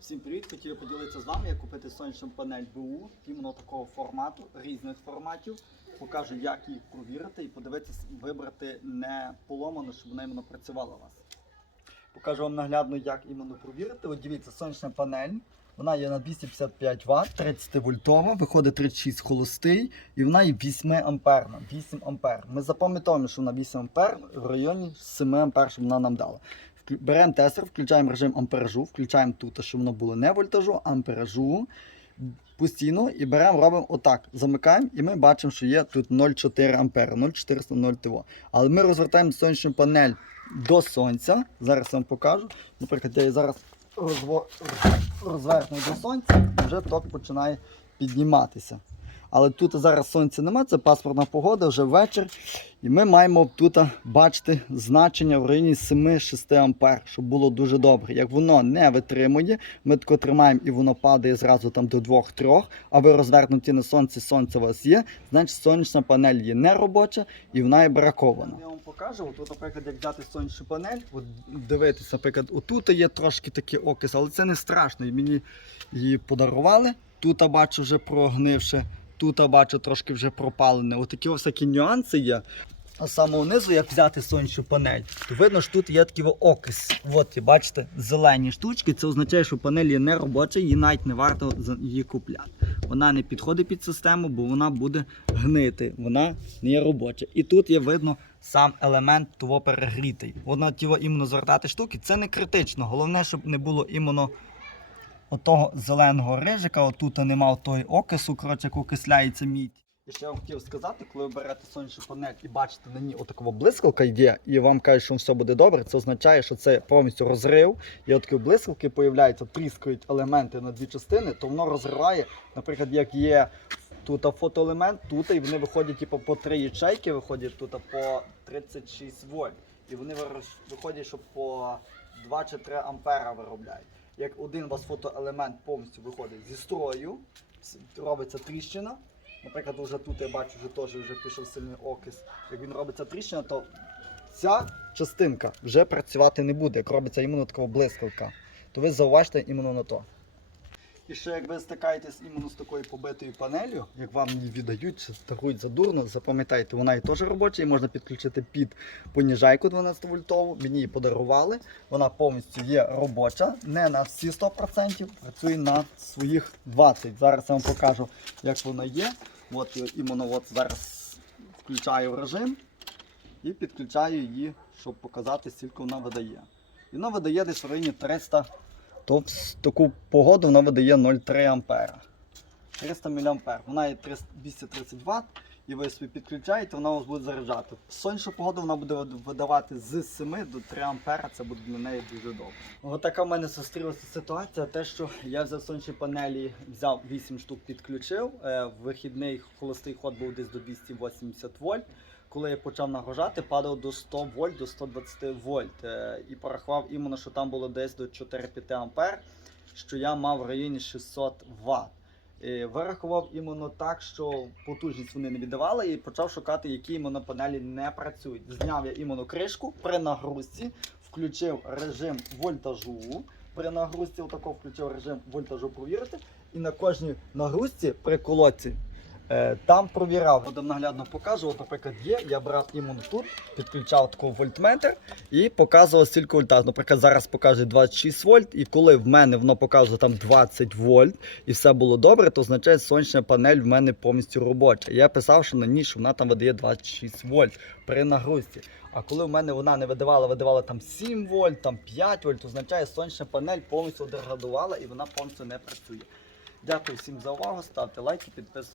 Всім привіт! Хотів поділитися з вами, як купити сонячну панель БУ, іменно такого формату, різних форматів. Покажу, як їх провірити і подивитися, вибрати не поломану, щоб вона іменно працювала у вас. Покажу вам наглядно, як іменно провірити. От дивіться, сонячна панель. Вона є на 255 Вт, 30 вольтова, виходить 36 холостий, і вона є 8 амперна. 8 ампер. Ми запам'ятовуємо, що вона 8 ампер в районі 7 ампер, щоб вона нам дала. Беремо тестер, включаємо режим амперажу, включаємо тут, щоб воно було не вольтажу, а амперажу постійно і беремо, робимо отак. Замикаємо, і ми бачимо, що є тут 0,4 ампера, 0,400 ТВ. Але ми розвертаємо сонячну панель до сонця. Зараз я вам покажу. Наприклад, я її зараз розво... розверну до сонця, і вже ток починає підніматися. Але тут зараз сонця немає, це пасмурна погода, вже вечір. І ми маємо тут бачити значення в районі 7-6 ампер, щоб було дуже добре. Як воно не витримує, ми тако тримаємо і воно падає зразу там до 2-3, а ви розвернуті на сонці, сонце у вас є, значить сонячна панель є не робоча і вона є бракована. Я вам покажу, тут, наприклад, як взяти сонячну панель, от дивитися, наприклад, отут є трошки такий окис, але це не страшно. І мені її подарували. Тут бачу вже прогнивши, тут бачу трошки вже пропалене. Отакі ось всякі нюанси є. А самого низу, як взяти сонячну панель, то видно, що тут є такий окис. От, бачите, зелені штучки. Це означає, що панель є не робоча, її навіть не варто її купляти. Вона не підходить під систему, бо вона буде гнити. Вона не є робоча. І тут є видно сам елемент того перегрітий. Вона тіло іменно звертати штуки, це не критично. Головне, щоб не було іменно отого зеленого рижика, отут нема того окису, коротше, окисляється мідь. І ще я вам хотів сказати, коли ви берете сонячну панель і бачите на ній отакова блискавка йде, і вам кажуть, що все буде добре, це означає, що це повністю розрив. І от такі блискавки появляються, тріскають елементи на дві частини, то воно розриває, наприклад, як є тут фотоелемент, тут і вони виходять типу, по три ячейки, виходять тут по 36 вольт. І вони виходять, що по 2 чи 3 ампера виробляють. Як один у вас фотоелемент повністю виходить зі строю, робиться тріщина. Наприклад, вже тут я бачу, вже теж вже пішов сильний окис. Як він робиться тріщина, то ця частинка вже працювати не буде, як робиться іменно такого блискавка. То ви зауважте іменно на то. І ще як ви стикаєтесь іменно з такою побитою панелью, як вам її віддають, чи дарують за дурно, запам'ятайте, вона і теж робоча, і можна підключити під поніжайку 12 вольтову. Мені її подарували. Вона повністю є робоча, не на всі 100%, працює на своїх 20%. Зараз я вам покажу, як вона є. От е, іменно от зараз включаю режим і підключаю її, щоб показати, скільки вона видає. І вона видає десь в районі 300 то в таку погоду вона видає 0,3 ампера. 300 мА. Вона є 300 230 Вт, і ви собі підключаєте, вона вас буде заряджати. Сонячну погоду вона буде видавати з 7 до 3 ампера, це буде для неї дуже добре. Ось така в мене зустрілася ситуація, те, що я взяв сонячні панелі, взяв 8 штук, підключив. Е, вихідний холостий ход був десь до 280 вольт. Коли я почав нагружати, падав до 100 вольт, до 120 вольт. Е, І порахував іменно, що там було десь до 4-5 ампер, що я мав в районі 600 Вт. Е, Вирахував іменно так, що потужність вони не віддавали, і почав шукати, які іменно панелі не працюють. Зняв я іменно кришку при нагрузці, включив режим вольтажу. При нагрузці отако включив режим вольтажу провірити. І на кожній нагрузці при колодці Е, Там провірав, От наглядно покажу. Наприклад, є. Я брав іменно тут, підключав такий вольтметр і показував стільки вольтаж. Наприклад, зараз покаже 26 вольт, і коли в мене воно показує там 20 вольт і все було добре, то означає, що сонячна панель в мене повністю робоча. Я писав, що на що вона там видає 26 вольт при нагрузці. А коли в мене вона не видавала, видавала там 7 вольт, там 5 вольт, то означає, що сонячна панель повністю деградувала і вона повністю не працює. Дякую всім за увагу, ставте лайки, підписуйтесь.